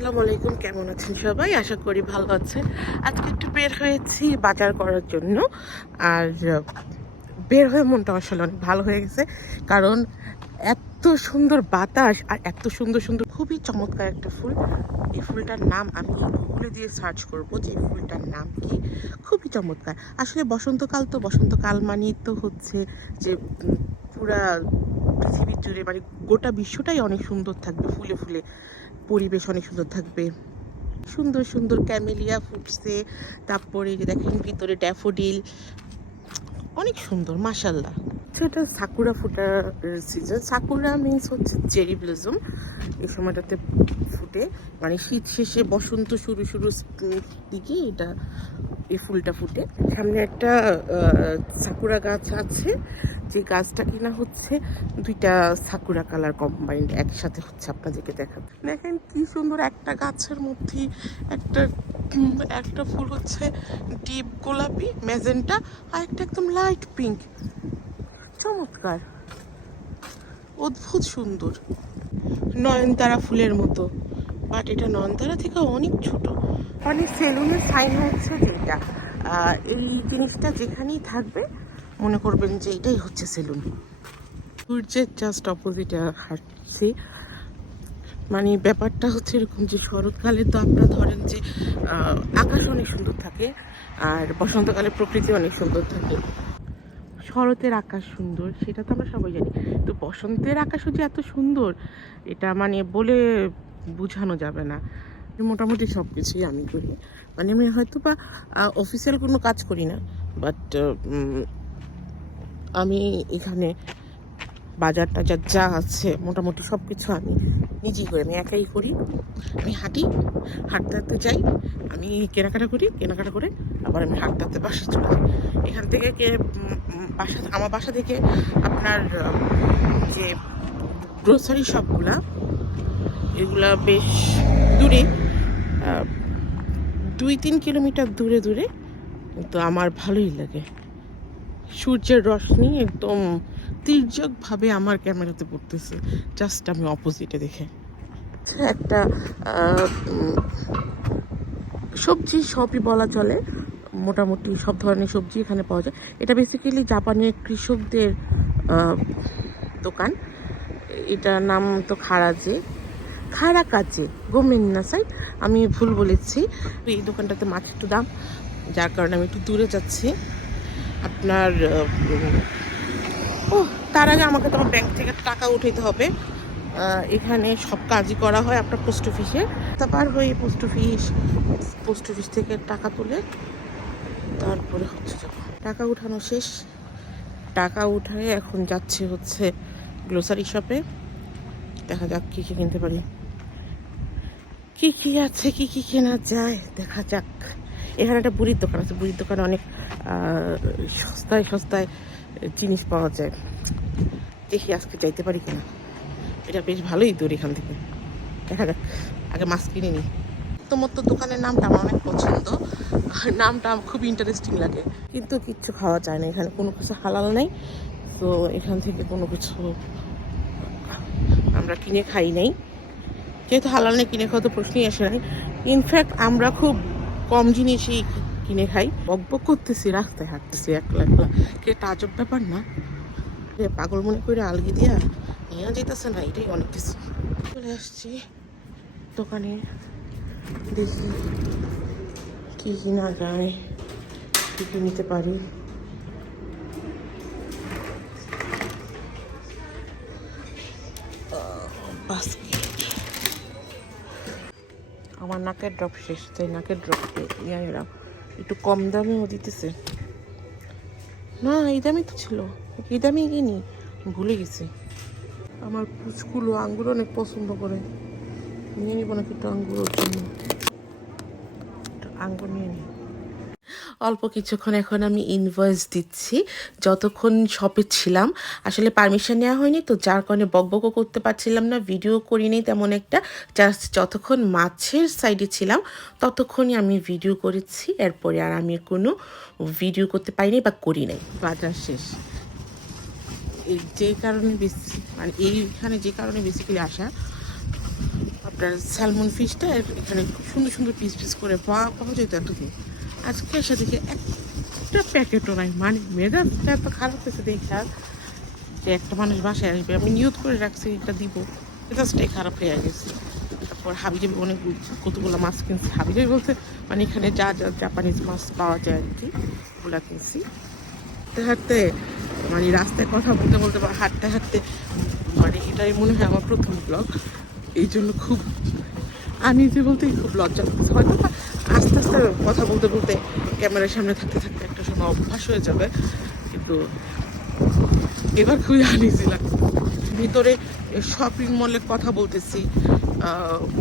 আসসালামু আলাইকুম, কেমন আছেন সবাই? আশা করি ভালো আছেন। আজকে একটু বের হয়েছি বাজার করার জন্য। আর বের হয়ে মনটা আসলে অনেক ভালো হয়ে গেছে, কারণ এত সুন্দর বাতাস আর এত সুন্দর সুন্দর খুবই চমৎকার একটা ফুল। এই ফুলটার নাম আমি গুগলে দিয়ে সার্চ করব যে এই ফুলটার নাম কি। খুবই চমৎকার। আসলে বসন্তকাল, তো বসন্তকাল মানেই তো হচ্ছে যে পুরা পৃথিবীর জুড়ে মানে গোটা বিশ্বটাই অনেক সুন্দর থাকবে, ফুলে ফুলে পরিবেশ অনেক সুন্দর থাকবে। সুন্দর সুন্দর ক্যামেলিয়া ফুটছে, তারপরে যে দেখেন ভিতরে ড্যাফোডিল, অনেক সুন্দর মাশাল্লাহ। এটা সাকুরা ফুটার সিজন। সাকুরা মিন্স হচ্ছে চেরি ব্লসম। এই সময়টাতে ফুটে, মানে শীত শেষে বসন্ত শুরু শুরু দিকে এটা এই ফুলটা ফুটে। সামনে একটা সাকুরা গাছ আছে, যে গাছটা কিনা হচ্ছে দুইটা সাকুরা কালার কম্বাইন্ড একসাথে হচ্ছে। আপনাদেরকে দেখাতে দেখেন কি সুন্দর, একটা গাছের মধ্যে একটা একটা ফুল হচ্ছে ডিপ গোলাপি ম্যাজেন্টা, আর একটা একদম লাইট পিঙ্ক। চমৎকার, অদ্ভুত সুন্দর, নয়নতারা ফুলের মতো, বাট এটা নয়নতারা থেকে অনেক ছোট। মানে সেলুনের সাইন হচ্ছে যেটা, এই জিনিসটা যেখানেই থাকবে মনে করবেন যে এটাই হচ্ছে সেলুন। সূর্যের জাস্ট অপোজিটে হাঁটছি। মানে ব্যাপারটা হচ্ছে এরকম যে শরৎকালে তো আপনারা ধরেন যে আকাশ অনেক সুন্দর থাকে, আর বসন্তকালে প্রকৃতি অনেক সুন্দর থাকে। শরতের আকাশ সুন্দর সেটা তো আমরা সবাই জানি, তো বসন্তের আকাশও যে এত সুন্দর এটা মানে বলে বোঝানো যাবে না। মোটামুটি সব কিছুই আমি করি, মানে আমি হয়তো বা অফিসিয়াল কোনো কাজ করি না, বাট আমি এখানে বাজার টাজার যা আছে মোটামুটি সব কিছু আমি নিজেই করি, আমি একাই করি। আমি হাঁটতে হাঁটতে যাই, আমি কেনাকাটা করি, কেনাকাটা করে আবার আমি হাঁটতে হাঁটতে বাসা চলে যাই। এখান থেকে আমার বাসা থেকে আপনার যে গ্রোসারি শপগুলা, এগুলা বেশ দূরে, 2-3 কিলোমিটার দূরে দূরে, তো আমার ভালোই লাগে। সূর্যের রশ্মি একদম তির্যকভাবে আমার ক্যামেরাতে পড়তেছে, জাস্ট আমি অপোজিটে দেখে। একটা সবজি শপই বলা চলে, মোটামুটি সব ধরনের সবজি এখানে পাওয়া যায়। এটা বেসিক্যালি জাপানি কৃষকদের দোকান। এটার নাম তো খারাকাজে গোমেন্না সাইড, আমি ভুল বলেছি। এই দোকানটাতে মাছ একটু দাম, যার কারণে আমি একটু দূরে যাচ্ছি। আপনার তার আগে আমাকে তো আমার ব্যাংক থেকে টাকা উঠাইতে হবে। এখানে সব কাজই করা হয় আপনার পোস্ট অফিসে। তারপর হয়ে পোস্ট অফিস থেকে টাকা তুলে তারপরে হচ্ছে টাকা উঠানো শেষ। টাকা উঠায় এখন যাচ্ছে হচ্ছে গ্রোসারি শপে, দেখা যাক কী কী কিনতে পারি, কী কী আছে, কী কী কেনা যায় দেখা যাক। এখানে একটা বুড়ির দোকান আছে, বুড়ির দোকানে অনেক সস্তায় সস্তায় জিনিস পাওয়া যায়। দেখি আজকে যাইতে পারি কিনা। এটা বেশ ভালোই দূর এখান থেকে, দেখা যাক। আগে মাছ কিনে নিই। তোমার তো দোকানের নামটা আমার অনেক পছন্দ, নামটা খুব ইন্টারেস্টিং লাগে, কিন্তু কিচ্ছু খাওয়া যায় না এখানে, কোনো কিছু হালাল নেই। তো এখান থেকে কোনো কিছু আমরা কিনে খাই নাই, যেহেতু হালাল নেই কিনে খাওয়া তো প্রশ্নই আসে নাই। ইনফ্যাক্ট আমরা খুব কম জিনিসই কিনে খাই। বকবক করতেছি, রাস্তায় হাঁটতেছি একলা একলা, কে তাজব ব্যাপার না? পাগল মনে করে আলগি দিয়া নিয়ে যেতেছে না, এটাই অনেক কিছু। চলে আসছি দোকানে, দেখি কি কিনা যায়, কি কি নিতে পারি। বাস্কেট, আমার নাকের ড্রপ শেষ, তাই নাকের ড্রপ নিয়ে এলাম। একটু কম দামেও দিতেছে না, এই দামই তো ছিল, এই দামেই কিনি, ভুলে গেছি। আমার পুচকুলো আঙ্গুর অনেক পছন্দ করে, নিয়ে নিব নাকি একটু আঙ্গুরের জন্য, আঙ্গুর নিয়ে নিই। অল্প কিছুক্ষণ এখন আমি ইনভয়েস দিচ্ছি। যতক্ষণ শপে ছিলাম আসলে পারমিশন নেওয়া হয়নি, তো যার কারণে বকবকও করতে পারছিলাম না, ভিডিও করিনি তেমন একটা। জাস্ট যতক্ষণ মাছের সাইডে ছিলাম ততক্ষণই আমি ভিডিও করেছি, এরপরে আর আমি কোনো ভিডিও করতে পারিনি বা করি নাই। বাজার শেষ, যে কারণে বেশি মানে এইখানে যে কারণে বেসিক্যালি আসা, আপনার স্যালমন ফিশটা এখানে খুব সুন্দর সুন্দর পিস পিস করে পাওয়া যেত এতদিন। আজকে এসে দেখে একটা প্যাকেটও নাই। মানে মেজাজটা এত খারাপ হয়েছে দেখে যে একটা মানুষ বাসায় আসবে, আমি নিয়ত করে রাখছি এটা দিব, মেজাজটাই খারাপ হয়ে গেছে। তারপর হাবিজাবি অনেক কতগুলো মাছ কিনছি। হাবিজাবি বলতে মানে এখানে যা যা জাপানিজ মাছ পাওয়া যায় আর কি, ওগুলো কিনছি। হাঁটতে হাঁটতে মানে রাস্তায় কথা বলতে বলতে বা হাঁটতে হাঁটতে মানে এটাই মনে হয় আমার প্রথম ব্লগ, এই জন্য খুব আনইজি বলতে খুব লজ্জা লাগছে। হয়তো আস্তে আস্তে কথা বলতে বলতে ক্যামেরার সামনে থাকতে থাকতে একটা সময় অভ্যাস হয়ে যাবে, কিন্তু এবার খুবই আনইজি লাগছে। ভিতরে শপিং মলে কথা বলতেছি,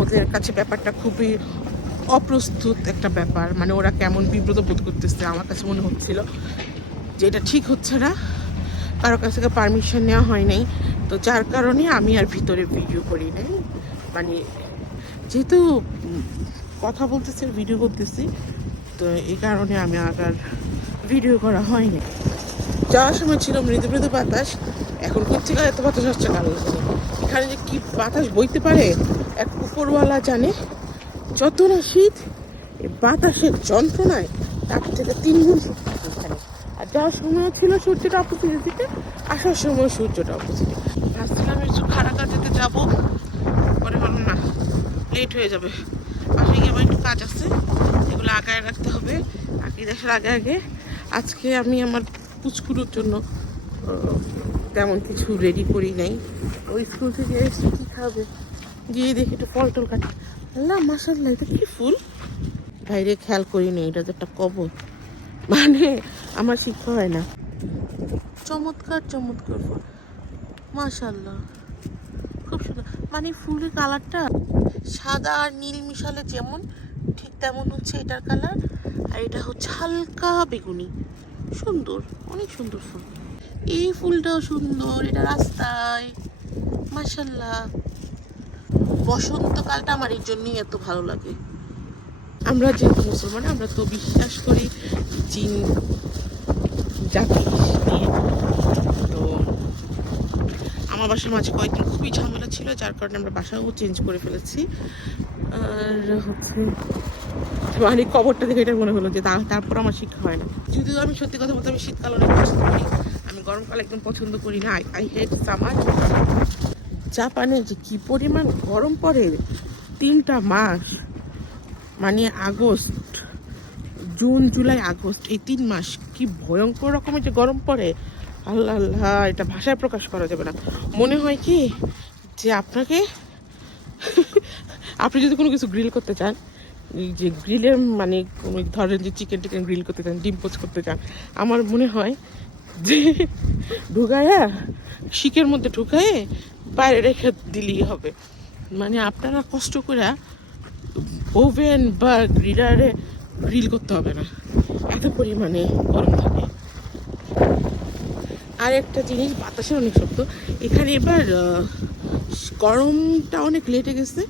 ওদের কাছে ব্যাপারটা খুবই অপ্রস্তুত একটা ব্যাপার। মানে ওরা কেমন বিব্রত বোধ করতেছে, আমার কাছে মনে হচ্ছিল যে এটা ঠিক হচ্ছে না। কারো কাছ থেকে পারমিশন নেওয়া হয় নাই, তো যার কারণে আমি আর ভিতরে ভিডিও করি নাই। মানে যেহেতু কথা বলতেছি ভিডিও করতেছি, তো এই কারণে আমি আর ভিডিও করা হয়নি। যাওয়ার সময় ছিল মৃদু মৃদু বাতাস, এখন করছে এত বাতাস হচ্ছে কারো এখানে যে কি বাতাস বইতে পারে এক উপরওয়ালা জানে। যত না শীত, এই বাতাসের যন্ত্রণায় তার থেকে 3 গুণ শীত এখানে। আর যাওয়ার সময় ছিল সূর্যটা অপোজিট দিকে, আসার সময় সূর্যটা অপোজিটে। ভাবছিলাম একটু খারাপ যেতে যাবো, পরে ভাবলাম না, লেট হয়ে যাবে। পাশে গিয়ে আমার একটু কাজ আছে, এগুলো আগায় রাখতে হবে আঁকি দেশের আগে আগে। আজকে আমি আমার পুচকুলোর জন্য তেমন কিছু রেডি করি নাই। ওই স্কুল থেকে এসে কী খাবে, গিয়ে দেখি একটু ফল টল কাটি। আল্লাহ মাশাআল্লাহ, এটা কি ফুল? বাইরে খেয়াল করিনি, এটা তো একটা কবর। মানে আমার শিক্ষা হয় না। চমৎকার চমৎকার ফুল, মাশাআল্লাহ, খুব সুন্দর। মানে ফুলের কালারটা সাদা আর নীল মিশালে যেমন, ঠিক তেমন হচ্ছে এটার কালার। আর এটা হচ্ছে হালকা বেগুনি, সুন্দর, অনেক সুন্দর ফুল। এই ফুলটাও সুন্দর, এটা রাস্তায়, মাশাআল্লাহ। বসন্তকালটা আমার এই জন্যই এত ভালো লাগে। আমরা যেহেতু মুসলমান, আমরা তো বিশ্বাস করি জিন জাতি নিয়ে। তো আমার বাসার মাঝে কয়েকদিন খুবই ঝামেলা ছিল, যার কারণে আমরা বাসাও চেঞ্জ করে ফেলেছি। আর হচ্ছে মানে কবরটা দেখে এটা মনে হলো যে তারপর আমার শিক্ষা হয় না। যদিও আমি সত্যি কথা বলতে আমি শীতকাল অনেক পছন্দ করি, আমি গরমকাল একদম পছন্দ করি না। I hate summer. জাপানে যে কি পরিমাণ গরম পড়ে 3টা মাস, মানে আগস্ট, জুন, জুলাই, আগস্ট, এই 3 মাস কি ভয়ঙ্কর রকমের যে গরম পড়ে, আল্লাহ আল্লাহ, এটা ভাষায় প্রকাশ করা যাবে না। মনে হয় কি যে আপনি যদি কোনো কিছু গ্রিল করতে চান, যে গ্রিলের মানে কোনো ধরেন যে চিকেন টিকেন গ্রিল করতে চান, ডিম পোচ করতে চান, আমার মনে হয় যে ঢুকায়া শিকের মধ্যে ঢুকায়ে বাইরে রেখে দিলেই হবে। মানে আপনারা কষ্ট করে ওভেন বা গ্রিলারে গ্রিল করতে হবে না, এত পরিমাণে গরম থাকে। আর একটা জিনিস, বাতাসের অনেক শব্দ এখানে। এবার গরমটা অনেক লেটে গেছে,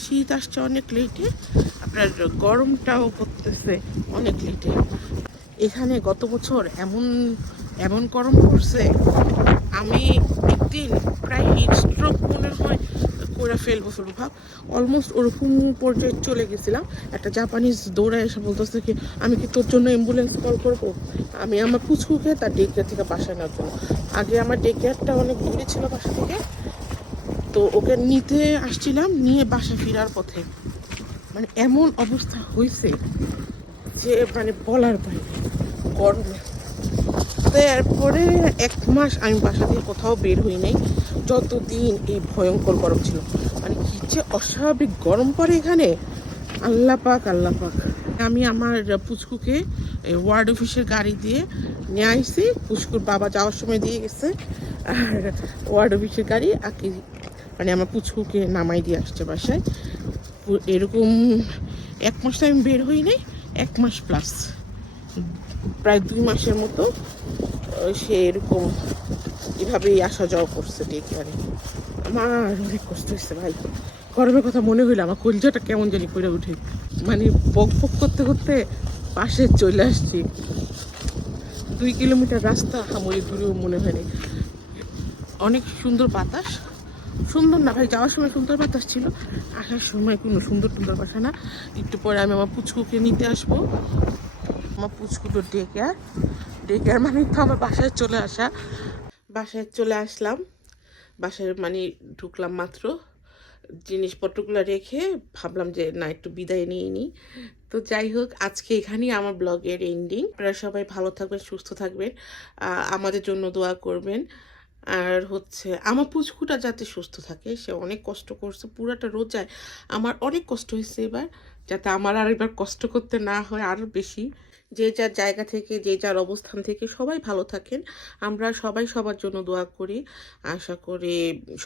শীত আসছে অনেক লেটে, আপনার গরমটাও পড়তেছে অনেক লেটে। এখানে গত বছর এমন এমন গরম পড়ছে, আমি একদিন প্রায় হিট স্ট্রোক মনে হয় করে ফেলবো ভাব, অলমোস্ট ওরকম পর্যায়ে চলে গেছিলাম। একটা জাপানিজ দৌড়ায় এসে বলতেছে কি, আমি কি তোর জন্য অ্যাম্বুলেন্স কল করবো? আমি আমার পুচকুকে তার ডে কেয়ার থেকে বাসায় নেওয়ার জন্য, আগে আমার ডে কেয়ারটা অনেক দূরে ছিল বাসা থেকে, তো ওকে নিতে আসছিলাম, নিয়ে বাসা ফেরার পথে মানে এমন অবস্থা হয়েছে যে মানে বলার বাইরে গরমে। তারপরে 1 মাস আমি বাসা থেকে কোথাও বের হই নাই, যতদিন এই ভয়ঙ্কর গরম ছিল। মানে কি যে অস্বাভাবিক গরম পড়ে এখানে, আল্লাহ পাক আল্লাহ পাক। আমি আমার পুচকুকে ওয়ার্ড অফিসের গাড়ি দিয়ে নিয়ে আসছি, পুচকুর বাবা যাওয়ার সময় দিয়ে গেছে, আর ওয়ার্ড অফিসের গাড়ি আঁকি মানে আমার পুচকুকে নামাই দিয়ে আসছে বাসায়। এরকম 1 মাস তো আমি বের হই নাই, 1 মাস প্লাস, প্রায় 2 মাসের মতো সে এরকম এভাবেই আসা যাওয়া করছে ডে কেয়ারে। আমার অনেক কষ্ট হচ্ছে ভাই, গরমের কথা মনে হইলে আমার কলজাটা কেমন জানি করে উঠে। মানে বক বক করতে করতে পাশে চলে আসছি, 2 কিলোমিটার রাস্তা হামরি দূরেও মনে হয়নি। অনেক সুন্দর বাতাস, সুন্দর না ভাই, যাওয়ার সময় সুন্দর বাতাস ছিল, আসার সময় কোনো সুন্দর সুন্দর বাসা না। একটু পরে আমি আমার পুচকুকে নিতে আসবো। আমার পুচকু তো ডেকে মানে তো আমার বাসায় চলে আসা। বাসায় চলে আসলাম, বাসায় মানে ঢুকলাম মাত্র, জিনিসপত্রগুলো রেখে ভাবলাম যে না একটু বিদায় নিয়ে নিই। তো যাই হোক, আজকে এখানেই আমার ব্লগের এন্ডিং। আপনারা সবাই ভালো থাকবেন, সুস্থ থাকবেন, আমাদের জন্য দোয়া করবেন। আর হচ্ছে আমার পুচকুটা যাতে সুস্থ থাকে, সে অনেক কষ্ট করছে পুরাটা রোজায়, আমার অনেক কষ্ট হয়েছে এবার, যাতে আমার আর এবার কষ্ট করতে না হয় আরও বেশি। যে যার জায়গা থেকে, যে যার অবস্থান থেকে সবাই ভালো থাকেন। আমরা সবাই সবার জন্য দোয়া করি। আশা করি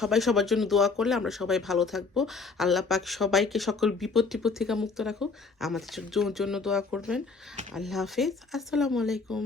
সবাই সবার জন্য দোয়া করলে আমরা সবাই ভালো থাকবো। আল্লাহ পাক সবাইকে সকল বিপদ টিপদ থেকে মুক্ত রাখুক। আমাদের জন্য দোয়া করবেন। আল্লাহ হাফেজ, আসসালামু আলাইকুম।